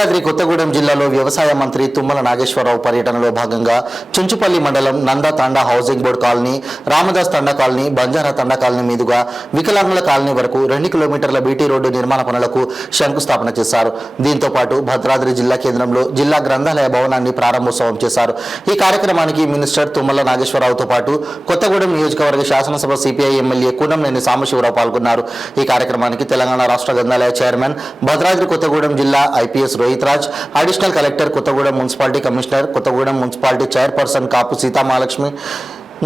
భద్రాద్రి కొత్తగూడెం జిల్లాలో వ్యవసాయ మంత్రి తుమ్మల నాగేశ్వరరావు పర్యటనలో భాగంగా చుంచుపల్లి మండలం నందా తండా హౌసింగ్ బోర్డు కాలనీ, రామదాస్ తండా కాలనీ, బంజారా తండా కాలనీ మీదుగా వికలాంగుల కాలనీ వరకు 2 కిలోమీటర్ల బీటీ రోడ్డు నిర్మాణ పనులకు శంకుస్థాపన చేశారు. దీంతో పాటు భద్రాద్రి జిల్లా కేంద్రంలో జిల్లా గ్రంథాలయ భవనాన్ని ప్రారంభోత్సవం చేశారు. ఈ కార్యక్రమానికి మినిస్టర్ తుమ్మల నాగేశ్వరరావుతో పాటు కొత్తగూడెం నియోజకవర్గ శాసనసభ సిపిఐ ఎమ్మెల్యే కూనంనేని సాంబశివరావు పాల్గొన్నారు. ఈ కార్యక్రమానికి తెలంగాణ రాష్ట్ర గ్రంథాలయ చైర్మన్, భద్రాద్రి కొత్తగూడెం జిల్లా IPS Rohit Raj, additional collector Kothagudem municipality commissioner, Kothagudem municipality chairperson Kapu Seethamahalakshmi,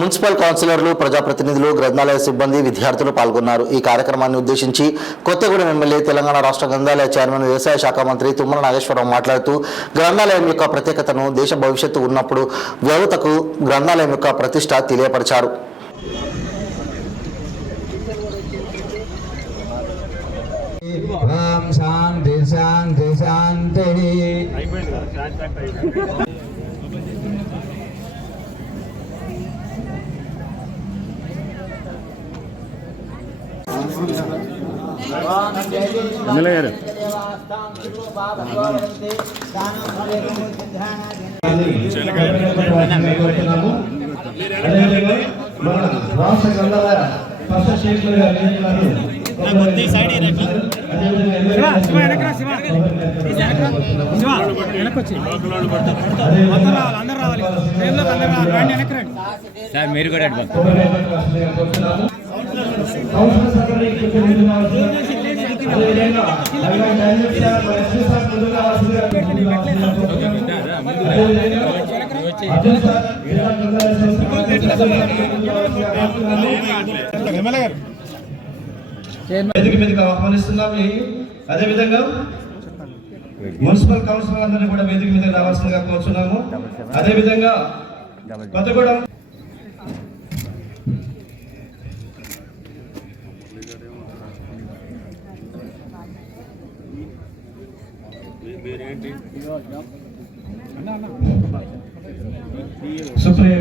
municipal కౌన్సిలర్లు, ప్రజాప్రతినిధులు, గ్రంథాలయ సిబ్బంది, విద్యార్థులు పాల్గొన్నారు. ఈ కార్యక్రమాన్ని ఉద్దేశించి కొత్తగూడెం ఎమ్మెల్యే, తెలంగాణ రాష్ట్ర గ్రంథాలయ చైర్మన్, వ్యవసాయ శాఖ మంత్రి తుమ్మల నాగేశ్వరరావు మాట్లాడుతూ గ్రంథాలయం యొక్క ప్రత్యేకతను, దేశ భవిష్యత్తు ఉన్నప్పుడు యువతకు గ్రంథాలయం యొక్క ప్రతిష్ట తెలియపరిచారు. ఓం శాంతి శాంతి శాంతి. ఎమ్మెల్యే గారు రాష్ట్ర గ్రంథాలయ ఫస్ట్ స్టేషన్ గారు మీరు కూడా వేదిక మీదకి ఆహ్వానిస్తున్నాం. అదేవిధంగా మున్సిపల్ కౌన్సిలర్ అందరినీ కూడా వేదిక మీద రావాల్సిందిగా కోరుచున్నాము. అదేవిధంగా కొత్తగూడెం సుప్రియ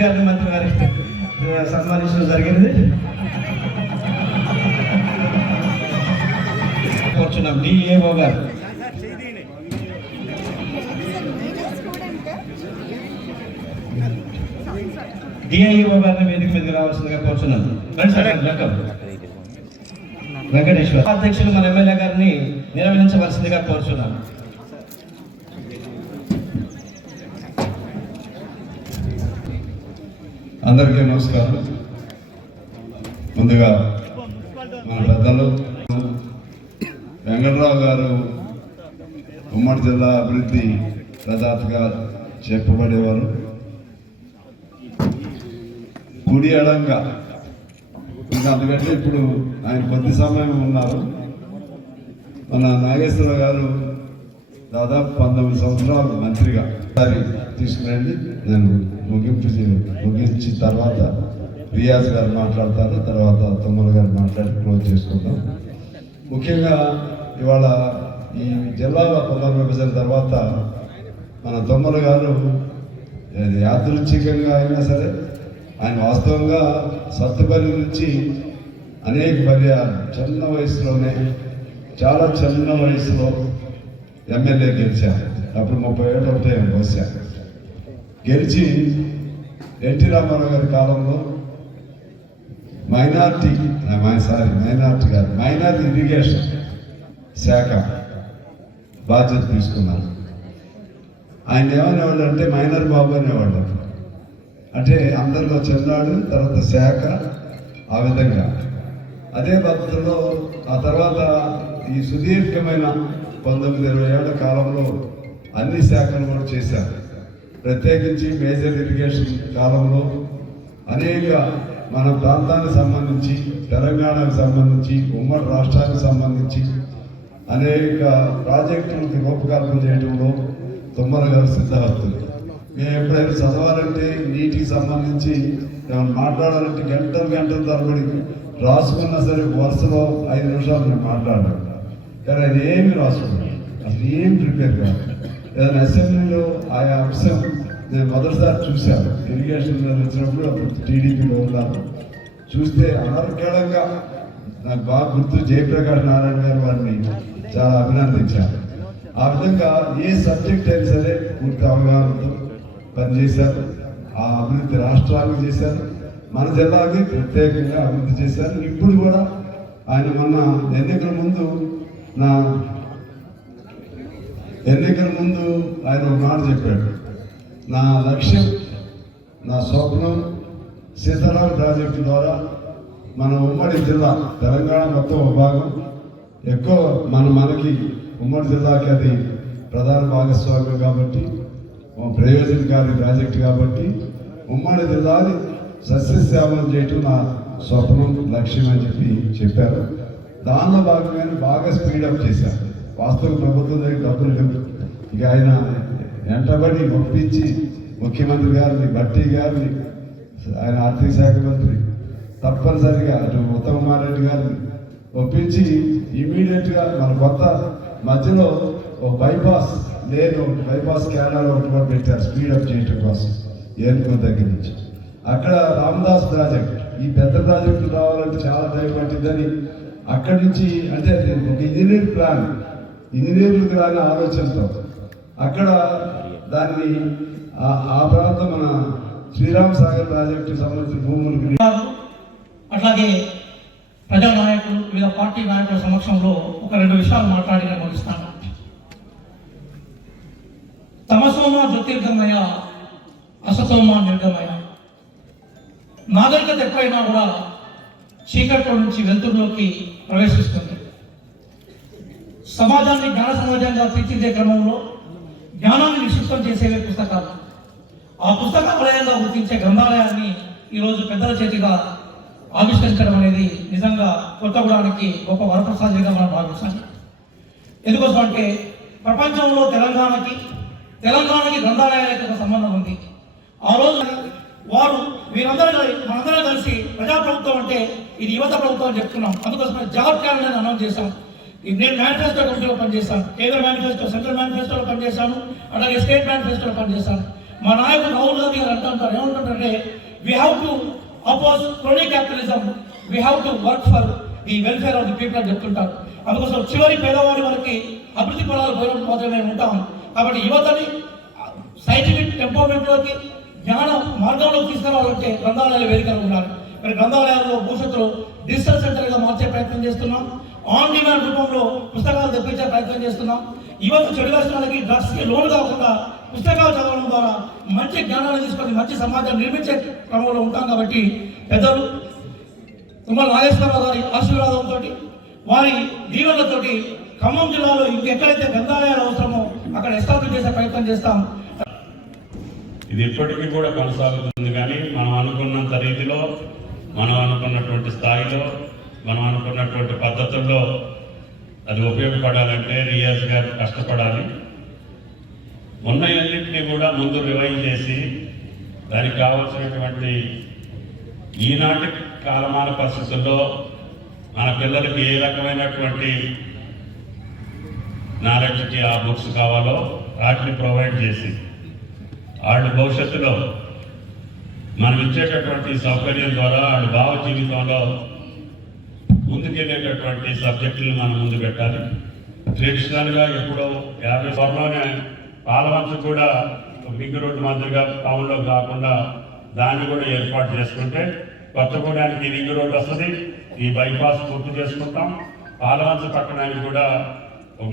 గారిని మంత్రి గారికి సన్మానించడం జరిగింది. కూర్చున్నాం. డిఏఓ గారు డిఐఓ గారిని వేదిక మీదకి రావాల్సిందిగా కోరుచున్నాం. వెంకటేశ్వర అధ్యక్షులు మన ఎమ్మెల్యే గారిని నిర్వహించవలసిందిగా కోరుచున్నాం. అందరికీ నమస్కారం. ముందుగా మన పెద్దలు వెంకటరావు గారు ఉమ్మడి జిల్లా అభివృద్ధి ప్రదాతగా చెప్పబడేవారు. కుడి ఎడంగా ఇంకా అందుకంటే ఇప్పుడు ఆయన కొద్ది సమయం ఉన్నారు. మన నాగేశ్వరరావు గారు దాదాపు 19 సంవత్సరాలు మంత్రిగా తీసుకురండి. నేను ముగించిన తర్వాత రియాజ్ గారు మాట్లాడతారు, తర్వాత తుమ్మల గారు మాట్లాడి క్లోజ్ చేసుకుందాం. ముఖ్యంగా ఇవాళ ఈ జిల్లాల పునర్విభజన తర్వాత మన తుమ్మల గారు యాదృచ్ఛికంగా అయినా సరే ఆయన వాస్తవంగా సత్తుపల్లి నుంచి అనేక పర్యాలు చిన్న వయసులోనే, చాలా చిన్న వయసులో ఎమ్మెల్యే గెలిచారు. అప్పుడు 30 ఏళ్ళు ఒకటే వచ్చారు. గెలిచి ఎన్టీ రామారావు గారి కాలంలో మైనార్టీ ఇరిగేషన్ శాఖ బాధ్యత తీసుకున్నారు. ఆయన ఏమనేవాళ్ళు అంటే మైనర్ బాబు అనేవాళ్ళు. అంటే అందరిలో చిన్నాడు, తర్వాత శాఖ, ఆ విధంగా అదే పద్ధతిలో ఆ తర్వాత ఈ సుదీర్ఘమైన 19-20 ఏళ్ల కాలంలో అన్ని శాఖలు కూడా చేశారు. ప్రత్యేకించి మేజర్ ఇరిగేషన్ కాలంలో అనేక మన ప్రాంతానికి సంబంధించి, తెలంగాణకు సంబంధించి, ఉమ్మడి రాష్ట్రానికి సంబంధించి అనేక ప్రాజెక్టులకు రూపకల్పన చేయడంలో తుమ్మల గారు సిద్ధహస్తులు. మేము ఎప్పుడైనా చదవాలంటే, నీటికి సంబంధించి ఏమైనా మాట్లాడాలంటే గంటలు తరబడి రాసుకున్నా సరే వరుసలో 5 నిమిషాలు మేము మాట్లాడాలి. కానీ అది ఏమి రాసుకున్నాం, అసలు ఏం ప్రిపేర్ కాదు. ఏదైనా అసెంబ్లీలో ఆయా అంశం నేను మొదటిసారి చూశాను. ఇరిగేషన్ వచ్చినప్పుడు అప్పుడు టీడీపీలో ఉన్నాను. చూస్తే అనర్గళంగా నాకు బాగా గుర్తు, జయప్రకాష్ నారాయణ గారు వారిని చాలా అభినందించాను. ఆ విధంగా ఏ సబ్జెక్ట్ అయినా సరే పూర్తి అవగాహనతో పనిచేశారు. ఆ అభివృద్ధి రాష్ట్రానికి చేశారు, మన జిల్లాకి ప్రత్యేకంగా అభివృద్ధి చేశారు. ఇప్పుడు కూడా ఆయన మొన్న ఎన్నికల ముందు ఆయన ఒక మాట చెప్పాడు, నా లక్ష్యం, నా స్వప్నం సీతారాం ప్రాజెక్టు ద్వారా మన ఉమ్మడి జిల్లా తెలంగాణ మొత్తం ఒక భాగం ఎక్కువ మనకి ఉమ్మడి జిల్లాకి అది ప్రధాన భాగస్వామ్యం కాబట్టి ప్రయోజనకారి ప్రాజెక్టు కాబట్టి ఉమ్మడి జిల్లాని సస్యశ్యామలం చేయటం నా స్వప్నం, లక్ష్యం అని చెప్పారు. దానిలో భాగంగానే బాగా స్పీడప్ చేశారు. వాస్తవ ప్రభుత్వం దగ్గర డబ్బులు లేవు. ఇక ఆయన వెంటబడి ఒప్పించి ముఖ్యమంత్రి గారిని, భట్టి గారిని, ఆయన ఆర్థిక శాఖ మంత్రి తప్పనిసరిగా అటు ఉత్తమ్ కుమార్ రెడ్డి గారిని ఒప్పించి ఇమీడియట్గా మన కొత్త మధ్యలో ఒక బైపాస్ క్యానాల్ ఒకటి కూడా పెట్టారు స్పీడప్ చేయటం కోసం ఏనుకూరు దగ్గర నుంచి. అక్కడ రామదాస్ ప్రాజెక్ట్, ఈ పెద్ద ప్రాజెక్టు రావాలంటే చాలా టైం పట్టిందని అక్కడి నుంచి, అంటే ఒక ఇంజనీర్లకు రాని ఆలోచనతో అక్కడ దాన్ని ఆ ప్రాంతం మన శ్రీరామ్ సాగర్ ప్రాజెక్టు సంబంధించిన భూములు, అట్లాగే ప్రజానాయకులు, వివిధ పార్టీ నాయకుల సమక్షంలో ఒక 2 విషయాలు మాట్లాడి నేను ముగిస్తాను. తమసోమ జ్యోతిర్గమయ, అసతోమ నిర్గమయ. నాగరికత ఎప్పుడైనా కూడా చీకట్లో నుంచి వెలుతురులోకి ప్రవేశిస్తుంది. సమాజాన్ని జ్ఞాన సమాజంగా తీర్చిదే క్రమంలో జ్ఞానాన్ని నిక్షిప్తం చేసేవే పుస్తకాలు. ఆ పుస్తకాలయంగా గుర్తించే గ్రంథాలయాన్ని ఈరోజు పెద్దల చేతిగా ఆవిష్కరించడం అనేది నిజంగా కొత్తగూడానికి గొప్ప వరప్రసాదిగా మనం భావించాలి. ఎందుకోసం అంటే ప్రపంచంలో తెలంగాణకి గ్రంథాలయాలకు ఒక సంబంధం ఉంది. ఆ రోజు వారు మనందరం కలిసి ప్రజాప్రభుత్వం అంటే ఇది యువత ప్రభుత్వం అని చెప్తున్నాం. అందుకోసమే జాబ్ క్యాలెండర్ అనౌన్స్ చేశాం. నేను మేనిఫెస్టో కమిటీలో పనిచేశాను, కేంద్ర మేనిఫెస్టో, సెంట్రల్ మేనిఫెస్టోలో పనిచేశాను, అలాగే స్టేట్ మేనిఫెస్టోలో పనిచేశాను. మా నాయకుడు రాహుల్ గాంధీ గారు అంటుంటారు, ఏమంటుంటారంటే we have to oppose crony capitalism, we have to work for the welfare of the people అని చెప్తుంటారు. అందుకోసం చివరి పేదవాడి వరకు అభివృద్ధి ఫలాలు పోయడం మాత్రమే ఉంటాం. కాబట్టి యువతని సైంటిఫిక్ ఎంపవర్మెంట్లోకి, జ్ఞాన మార్గంలోకి తీసుకురావాలంటే గ్రంథాలయాలు వేదికలు ఉండాలి. మరి గ్రంథాలయాల్లో భవిష్యత్తులో డిజిటల్ సెంటర్గా మార్చే ప్రయత్నం చేస్తున్నాం. ఆన్ డిమాండ్ రూపంలో పుస్తకాలు తెప్పించే ప్రయత్నం చేస్తున్నాం. యువత చెడు వ్యసనాలకి, డ్రగ్స్కి లోను కాకుండా పుస్తకాలు చదవడం ద్వారా మంచి జ్ఞానాన్ని తీసుకొని మంచి సమాజాన్ని నిర్మించే క్రమంలో ఉంటాం. కాబట్టి పెద్దలు తుమ్మల నాగేశ్వరరావు గారి ఆశీర్వాదంతో, వారి దీవెనలతోటి ఖమ్మం జిల్లాలో ఇంకెక్కడైతే గ్రంథాలయాలు అవసరమో అక్కడ ఎస్టాబ్లిష్ చేసే ప్రయత్నం చేస్తాం. ఇది ఇప్పటికీ కూడా కొనసాగుతుంది. కానీ మనం అనుకున్నంత రీతిలో, మనం అనుకున్నటువంటి స్థాయిలో, మనం అనుకున్నటువంటి పద్ధతుల్లో అది ఉపయోగపడాలంటే రియాజ్ గారు కష్టపడాలి. ఉన్నన్నింటినీ కూడా ముందు రివైజ్ చేసి దానికి కావాల్సినటువంటి ఈనాటి కాలమాన పరిస్థితుల్లో మన పిల్లలకి ఏ రకమైనటువంటి నాలెడ్జ్కి ఆ బుక్స్ కావాలో వాటిని ప్రొవైడ్ చేసి వాళ్ళు భవిష్యత్తులో మనం ఇచ్చేటటువంటి సౌకర్యం ద్వారా వాళ్ళ భావ జీవితంలో ముందుకెళ్ళేటటువంటి సబ్జెక్టులు మనం ముందు పెట్టాలి. ట్రెడిషనల్గా ఎప్పుడో 50 సంవత్సరంలోనే పాలవంచు కూడా బిగ్ రోడ్డు మాదిరిగా టౌన్లో కాకుండా దాన్ని కూడా ఏర్పాటు చేసుకుంటే కొత్తగూడానికి రింగ్ రోడ్డు వస్తుంది, ఈ బైపాస్ పూర్తి చేసుకుంటాం. పాలవంచు పట్టణానికి కూడా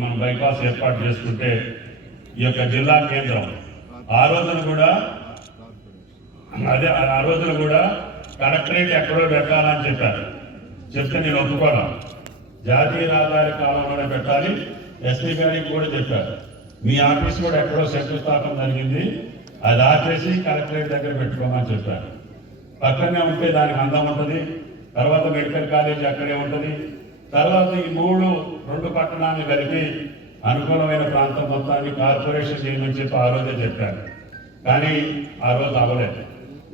మనం బైపాస్ ఏర్పాటు చేసుకుంటే ఈ యొక్క జిల్లా కేంద్రం ఆ రోజున కూడా కలెక్టరేట్ ఎక్కడో పెట్టాలని చెప్పారు. చెప్తే నేను ఒప్పుకోను. జాతీయ రహదారి కాలంలోనే పెట్టాలి. ఎస్పీ గారికి కూడా చెప్పారు, మీ ఆఫీస్ కూడా ఎక్కడో శంకుస్థాపన జరిగింది, అది ఆపేసి కలెక్టరేట్ దగ్గర పెట్టుకోమని చెప్పారు. పక్కనే ఉంటే దానికి అందం ఉంటుంది. తర్వాత మెడికల్ కాలేజ్ అక్కడే ఉంటుంది. తర్వాత ఈ రెండు పట్టణాన్ని కలిపి అనుకూలమైన ప్రాంతం మొత్తాన్ని కార్పొరేషన్ చేయమని చెప్పి ఆ రోజే చెప్పారు. కానీ ఆ రోజు అవ్వలేదు.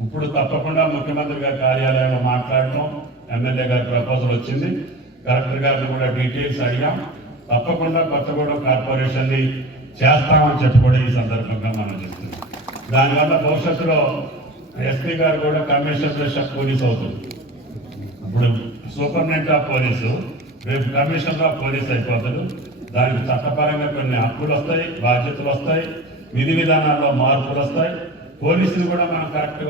ఇప్పుడు తప్పకుండా ముఖ్యమంత్రి గారి కార్యాలయంలో మాట్లాడటం, ఎమ్మెల్యే గారి ప్రపోజల్ వచ్చింది, కలెక్టర్ గారిని కూడా డీటెయిల్స్ అడిగాం. తప్పకుండా కొత్తగూడెం కార్పొరేషన్ని చేస్తామని చెప్పి కూడా ఈ సందర్భంగా మనం చెప్తున్నాం. దానివల్ల భవిష్యత్తులో ఎస్పీ గారు కూడా కమిషనర్ ఆఫ్ పోలీస్ అవుతుంది. ఇప్పుడు సూపరింటెండెంట్ ఆఫ్ పోలీసు రేపు కమిషనర్ ఆఫ్ పోలీస్ అయిపోతాడు. దానికి చట్టపరంగా కొన్ని హక్కులు వస్తాయి, బాధ్యతలు వస్తాయి, విధి విధానాల్లో మార్పులు వస్తాయి. పోలీసులు కూడా మనం కరెక్ట్గా